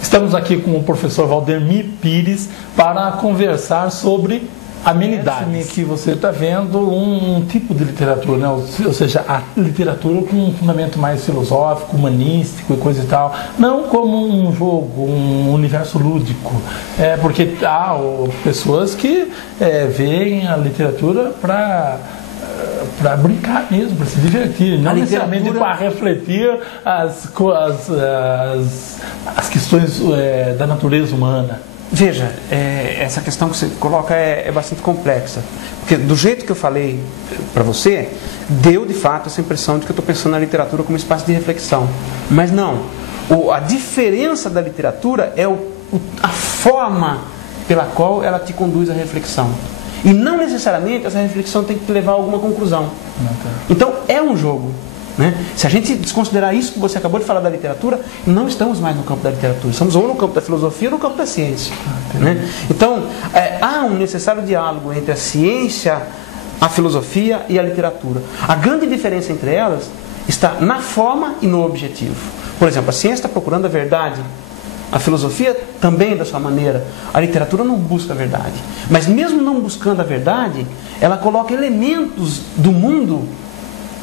Estamos aqui com o professor Valdemir Pires para conversar sobre amenidades. Que você está vendo um tipo de literatura, né? Ou seja, a literatura com um fundamento mais filosófico, humanístico e coisa e tal, não como um jogo, um universo lúdico, porque há pessoas que veem a literatura para brincar mesmo, para se divertir, não necessariamente para refletir as questões da natureza humana. Veja, essa questão que você coloca é bastante complexa, porque do jeito que eu falei para você, deu de fato essa impressão de que eu estou pensando na literatura como espaço de reflexão, mas não. A diferença da literatura é a forma pela qual ela te conduz à reflexão. E não necessariamente essa reflexão tem que te levar a alguma conclusão. Então é um jogo, né? Se a gente desconsiderar isso que você acabou de falar da literatura, não estamos mais no campo da literatura, estamos ou no campo da filosofia ou no campo da ciência, né? Então há um necessário diálogo entre a ciência, a filosofia e a literatura. A grande diferença entre elas está na forma e no objetivo. Por exemplo, a ciência está procurando a verdade, a filosofia também da sua maneira, a literatura não busca a verdade. Mas mesmo não buscando a verdade, ela coloca elementos do mundo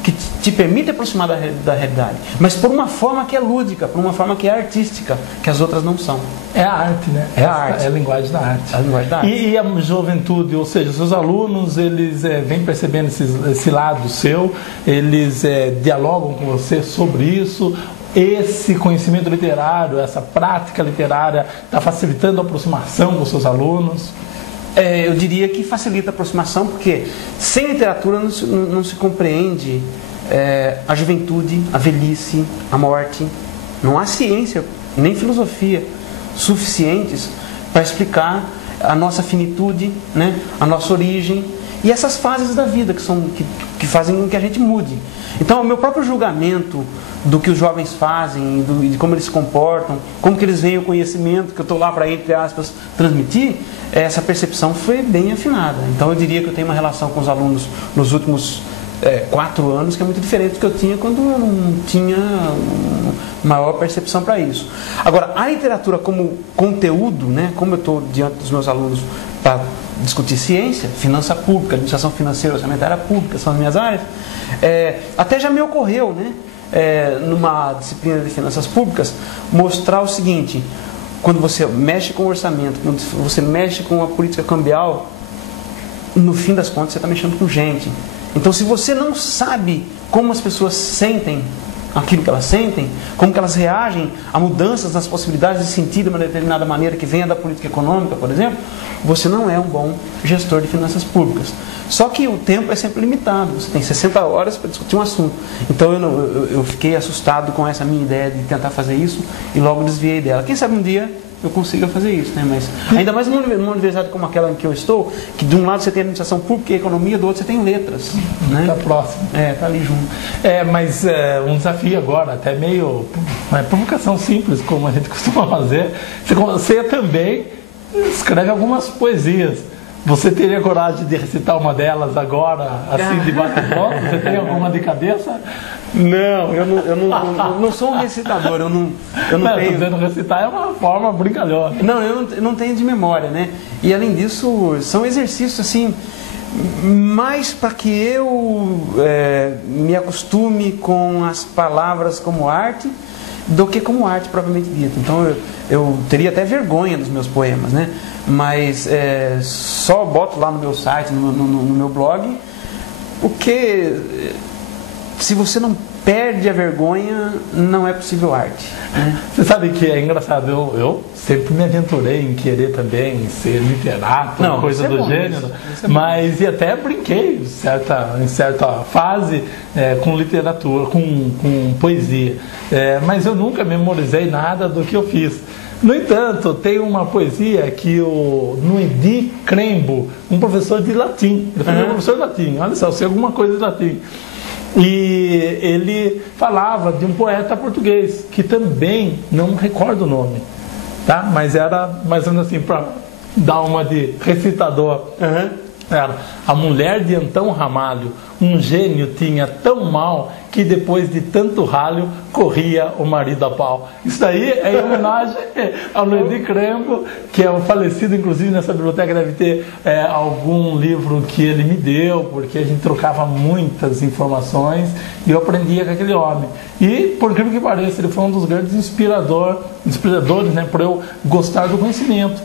que te permitem aproximar da realidade, mas por uma forma que é lúdica, por uma forma que é artística, que as outras não são. É a arte, né? É a arte. É a linguagem da arte. É a linguagem da arte. E a juventude, ou seja, os seus alunos, eles vêm percebendo esse lado seu, eles dialogam com você sobre isso. Esse conhecimento literário, essa prática literária está facilitando a aproximação com os seus alunos? Eu diria que facilita a aproximação, porque sem literatura não se compreende a juventude, a velhice, a morte. Não há ciência, nem filosofia suficientes para explicar a nossa finitude, né? A nossa origem e essas fases da vida que fazem com que a gente mude. Então, o meu próprio julgamento do que os jovens fazem, de como eles se comportam, como que eles veem o conhecimento que eu estou lá para, entre aspas, transmitir, essa percepção foi bem afinada. Então, eu diria que eu tenho uma relação com os alunos nos últimos 4 anos que é muito diferente do que eu tinha quando eu não tinha maior percepção para isso. Agora, a literatura como conteúdo, né, como eu estou diante dos meus alunos para discutir ciência, finança pública, administração financeira, orçamentária pública, são as minhas áreas, até já me ocorreu, né, numa disciplina de finanças públicas, mostrar o seguinte: quando você mexe com o orçamento, quando você mexe com a política cambial, no fim das contas você está mexendo com gente. Então, se você não sabe como as pessoas sentem aquilo que elas sentem, como que elas reagem a mudanças nas possibilidades de sentir de uma determinada maneira que venha da política econômica, por exemplo, você não é um bom gestor de finanças públicas. Só que o tempo é sempre limitado, você tem 60 horas para discutir um assunto. Então eu fiquei assustado com essa minha ideia de tentar fazer isso e logo desviei dela. Quem sabe um dia eu consiga fazer isso, né? Mas ainda mais numa universidade como aquela em que eu estou, que de um lado você tem administração pública e economia, do outro você tem letras, né? Está próximo. Está ali junto. Mas um desafio agora, até meio provocação simples, como a gente costuma fazer. Você também escreve algumas poesias. Você teria coragem de recitar uma delas agora, assim, de bate-pronto? Você tem alguma de cabeça? Não, eu não sou um recitador, eu não tenho. Dizendo recitar é uma forma brincalhona. Não, eu não tenho de memória, né? E além disso, são exercícios assim, mais para que eu me acostume com as palavras como arte do que como arte propriamente dita. Então eu teria até vergonha dos meus poemas, né? Mas só boto lá no meu site, no meu blog, porque se você não perde a vergonha, não é possível arte, né? Você sabe que é engraçado, eu sempre me aventurei em querer também ser literato, coisa do gênero, mas e até brinquei em certa fase com literatura, com poesia, mas eu nunca memorizei nada do que eu fiz. No entanto, tem uma poesia que o Noedi Crembo, um professor de latim, ele foi meu professor de latim, olha só, eu sei alguma coisa de latim. E ele falava de um poeta português, que também não recordo o nome, tá? Mas era mais ou menos assim, para dar uma de recitador. Era a mulher de Antão Ramalho, um gênio tinha tão mal que depois de tanto ralho corria o marido a pau. Isso daí é em homenagem ao Luiz Crembo, que é o falecido, inclusive nessa biblioteca deve ter algum livro que ele me deu, porque a gente trocava muitas informações e eu aprendia com aquele homem. E, por incrível que pareça, ele foi um dos grandes inspiradores, né, para eu gostar do conhecimento.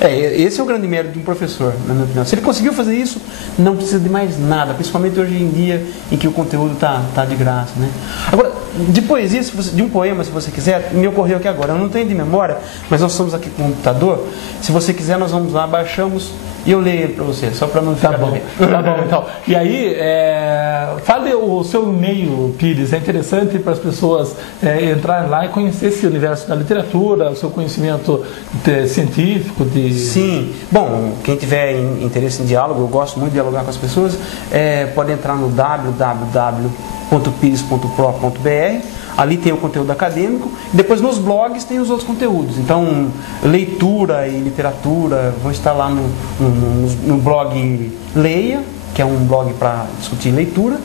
Esse é o grande mérito de um professor, na minha opinião. Se ele conseguiu fazer isso, não precisa de mais nada, principalmente hoje em dia em que o conteúdo tá de graça, né? Agora, de poesia, de um poema, se você quiser, me ocorreu aqui agora, eu não tenho de memória, mas nós estamos aqui com o computador. Se você quiser, nós vamos lá, baixamos e eu leio ele para você, só para não ficar bom. Tá bom, então. E aí, fale o seu e-mail, Pires. É interessante para as pessoas entrarem lá e conhecer esse universo da literatura, o seu conhecimento científico. Sim. Bom, quem tiver interesse em diálogo, eu gosto muito de dialogar com as pessoas, pode entrar no www.pires.pro.br. Ali tem o conteúdo acadêmico, e depois nos blogs tem os outros conteúdos. Então, leitura e literatura vão estar lá no blog Leia, que é um blog para discutir leitura,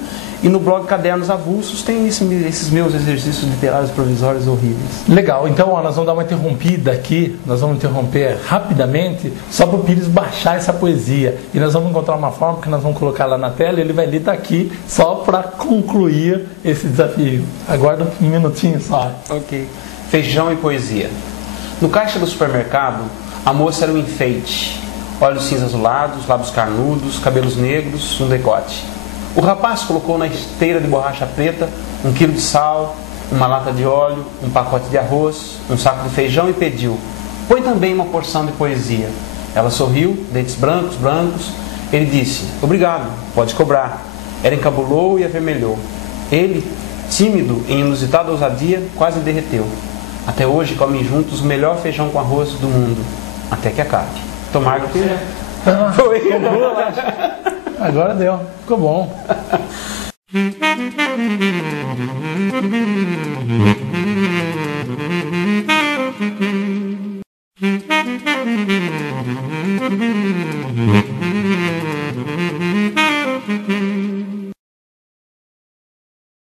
e no blog Cadernos Avulsos tem esses meus exercícios literários provisórios horríveis. Legal, então nós vamos dar uma interrompida aqui, nós vamos interromper rapidamente, só para o Pires baixar essa poesia. E nós vamos encontrar uma forma que nós vamos colocar lá na tela e ele vai ler daqui, só para concluir esse desafio. Aguarda um minutinho só. Ok. Feijão e poesia. No caixa do supermercado, a moça era um enfeite. Olhos cinza azulados, lábios carnudos, cabelos negros, um decote. O rapaz colocou na esteira de borracha preta 1 quilo de sal, uma lata de óleo, um pacote de arroz, um saco de feijão e pediu: põe também uma porção de poesia. Ela sorriu, dentes brancos. Ele disse: obrigado, pode cobrar. Ela encabulou e avermelhou. Ele, tímido em inusitada ousadia, quase derreteu. Até hoje comem juntos o melhor feijão com arroz do mundo, até que acabe. Tomara que foi. Agora deu, ficou bom.